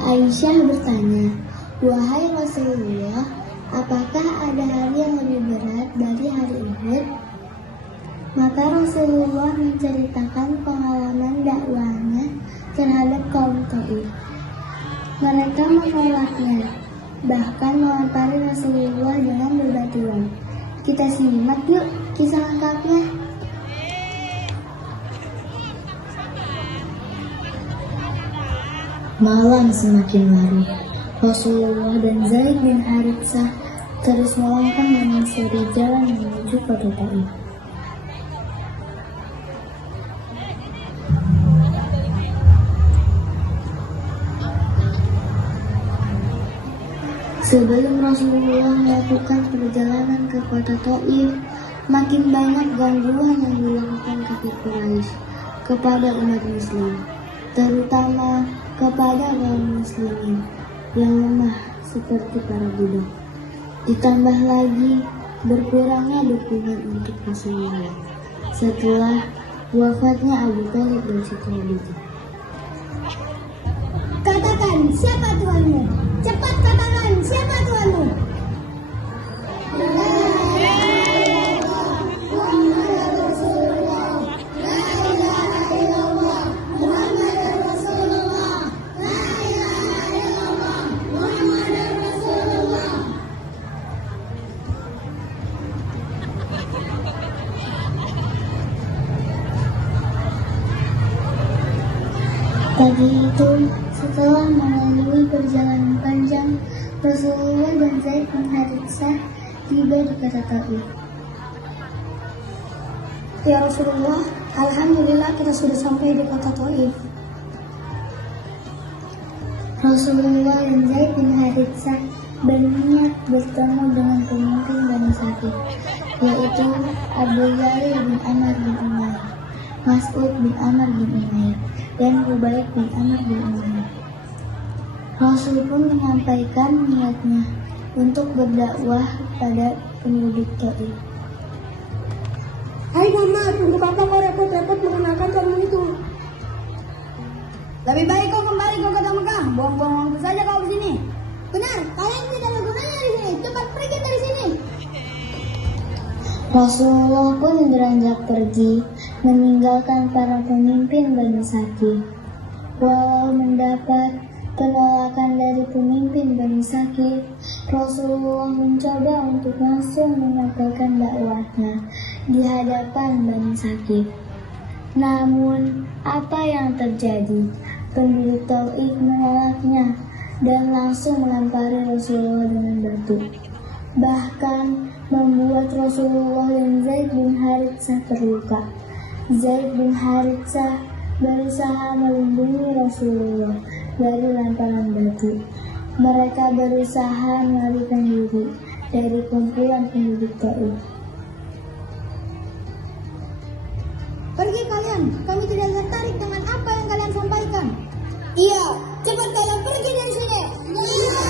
Aisyah bertanya, "Wahai Rasulullah, apakah ada hari yang lebih berat dari hari Uhud?" Maka Rasulullah menceritakan pengalaman dakwahnya terhadap kaum Taif. Mereka menolaknya, bahkan melempari Rasulullah dengan bebatuan. Kita simak yuk kisah lengkapnya. Malam semakin larut. Rasulullah dan Zaid bin Haritsah terus melangkah menyusuri jalan menuju kota Taif. Sebelum Rasulullah melakukan perjalanan ke kota Taif, makin banyak gangguan yang dilakukan kafir Quraisy kepada umat Muslim, terutama kepada kaum muslimin yang lemah seperti para budak. Ditambah lagi berkurangnya dukungan untuk Rasulullah setelah wafatnya Abu Thalib dan Siti Khadijah. Katakan, siapa Tuhanmu? Cepat katakan, siapa Tuhanmu? Pagi itu, setelah melalui perjalanan panjang, Rasulullah dan Zaid bin Haritsah tiba di kota Taif. Ya Rasulullah, alhamdulillah kita sudah sampai di kota Taif. Rasulullah dan Zaid bin Haritsah berniat bertemu dengan pemimpin Bani Saqif, yaitu Abu Yalil bin Amr bin Umayyah, Mas'ud bin Amr bin Umayyah, dan Ubaid bin Amr bin Umayyah. Rasul pun menyampaikan niatnya untuk berdakwah pada penduduk Taif. Hai Muhammad, untuk apa kau repot-repot mengenalkan kamu itu? Lebih baik kau kembali ke kota Mekah, buang-buang waktu saja kau di sini. Benar, kalian tidak ada gunanya di sini. Cepat pergi dari sini. Rasulullah pun beranjak pergi, meninggalkan para pemimpin Bani Saqif. Walau mendapat penolakan dari pemimpin Bani Saqif, Rasulullah mencoba untuk langsung menyampaikan dakwahnya di hadapan Bani Saqif. Namun, apa yang terjadi? Penduduk Taif menolaknya dan langsung melempari Rasulullah dengan batu. Bahkan membuat Rasulullah dan Zaid bin Haritsah terluka. Zaid bin Haritsah berusaha melindungi Rasulullah dari lemparan batu. Mereka berusaha melarikan diri dari kumpulan penduduk Taif. Pergi kalian, kami tidak tertarik dengan apa yang kalian sampaikan. Iya, cepat kalian pergi dari sini. Iya,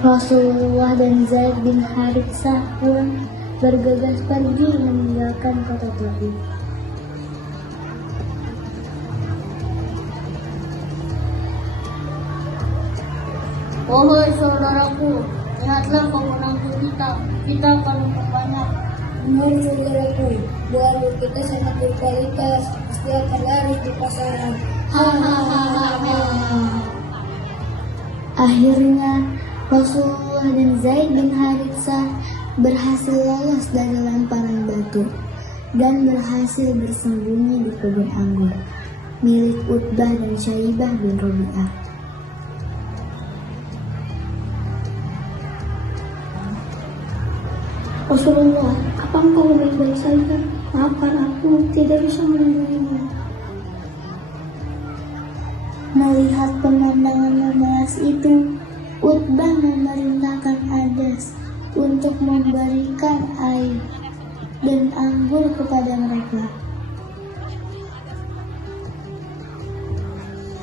Rasulullah dan Zaid bin Haritsah pun bergegas pergi meninggalkan kota Taif. Wahai saudaraku, ingatlah pemenangku kita akan memperbanyak. benar saudaraku, buah kita sangat berkualitas, pasti akan laris di pasaran. Akhirnya, Rasulullah dan Zaid bin Haritsah berhasil lolos dari lemparan batu dan berhasil bersembunyi di kebun anggur milik Utbah dan Syaibah bin Rabi'ah. Rasulullah, apa engkau baik-baik saja? Maafkan aku, tidak bisa melindungimu. Melihat pemandangan memelas itu, Utbah memerintahkan Adas untuk memberikan air dan anggur kepada mereka.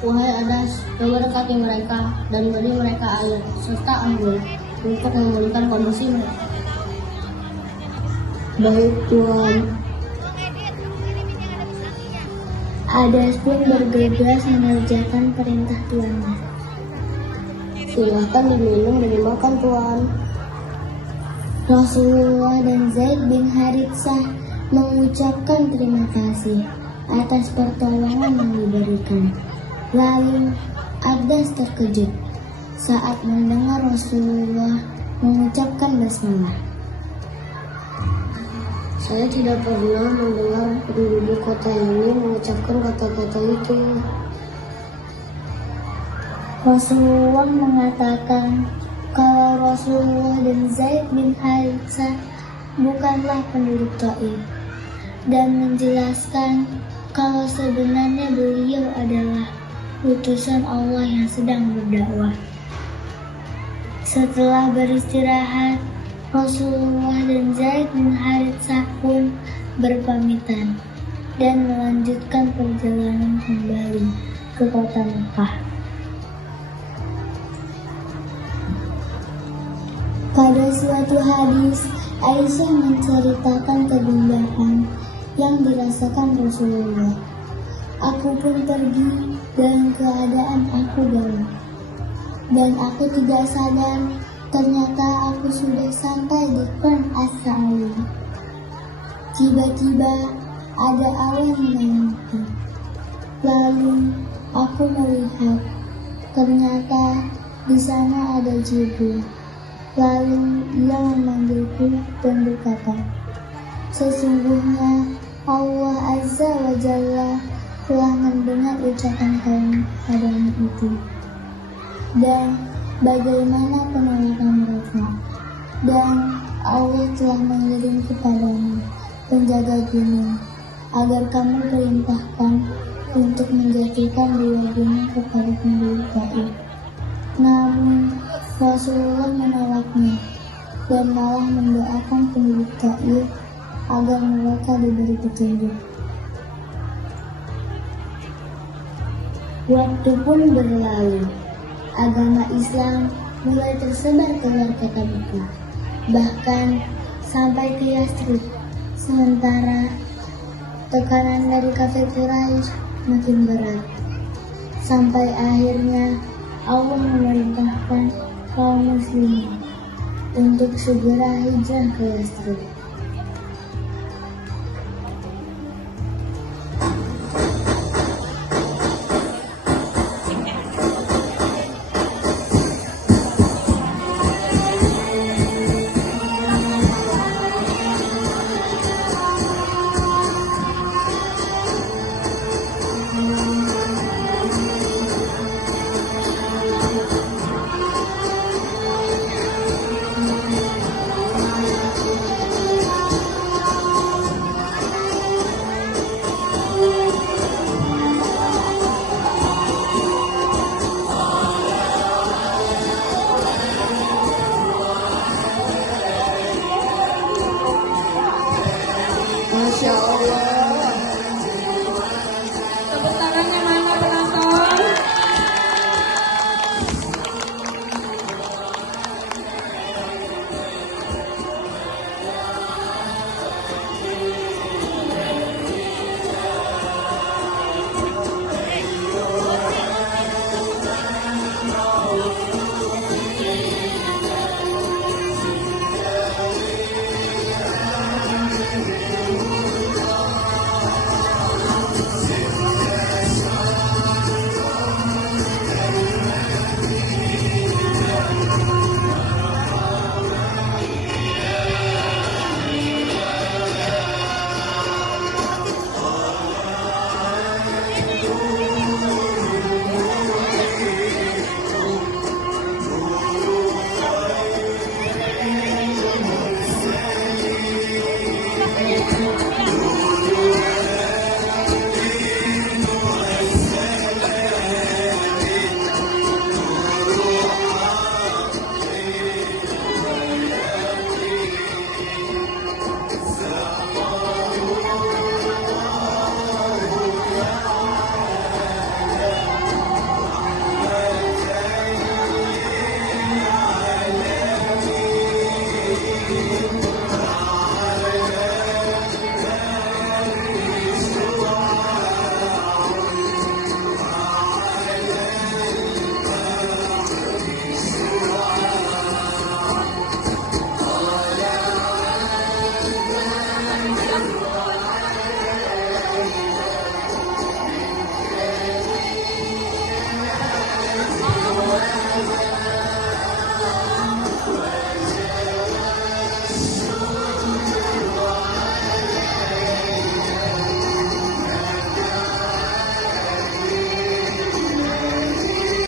Wahai Anas, kepada mendekati mereka dan beri mereka air serta anggur untuk memulihkan kondisi mereka. Baik Tuan. Adas pun bergegas mengerjakan perintah tuannya. Silahkan diminum dan dimakan, Tuan. Rasulullah dan Zaid bin Haritsah mengucapkan terima kasih atas pertolongan yang diberikan. Lalu Adas terkejut saat mendengar Rasulullah mengucapkan basmalah. Saya tidak pernah mendengar penduduk kota ini mengucapkan kata-kata itu. Rasulullah mengatakan kalau Rasulullah dan Zaid bin Haritsah bukanlah penduduk Taif, dan menjelaskan kalau sebenarnya beliau adalah utusan Allah yang sedang berdakwah. Setelah beristirahat, Rasulullah dan Zaid bin Haritsah pun berpamitan dan melanjutkan perjalanan kembali ke kota Mekah. Pada suatu hadis, Aisyah menceritakan kegundahan yang dirasakan Rasulullah. Aku pun pergi dalam keadaan aku galau, dan aku tidak sadar ternyata aku sudah sampai di Qarn As-Sa'wi. Tiba-tiba ada awan menyelimuti. Lalu aku melihat ternyata di sana ada Jibril. Lalu ia memanggilku dan berkata, sesungguhnya Allah Azza wa Jalla telah mendengar ucapan kamu padamu itu, dan bagaimana penolakan mereka, dan Allah telah mengirim kepadamu penjaga gunung agar kamu perintahkan untuk menjatuhkan dua gunung kepada penduduk Taif. Namun Rasulullah menolaknya dan malah mendoakan penduduk Taif agar mereka diberi petunjuk. Waktu pun berlalu. Agama Islam mulai tersebar keluar kota Mekah, bahkan sampai ke Yathrib. Sementara tekanan dari kafir Quraisy makin berat, sampai akhirnya Allah memerintahkan kaum muslimin untuk segera hijrah ke Yathrib.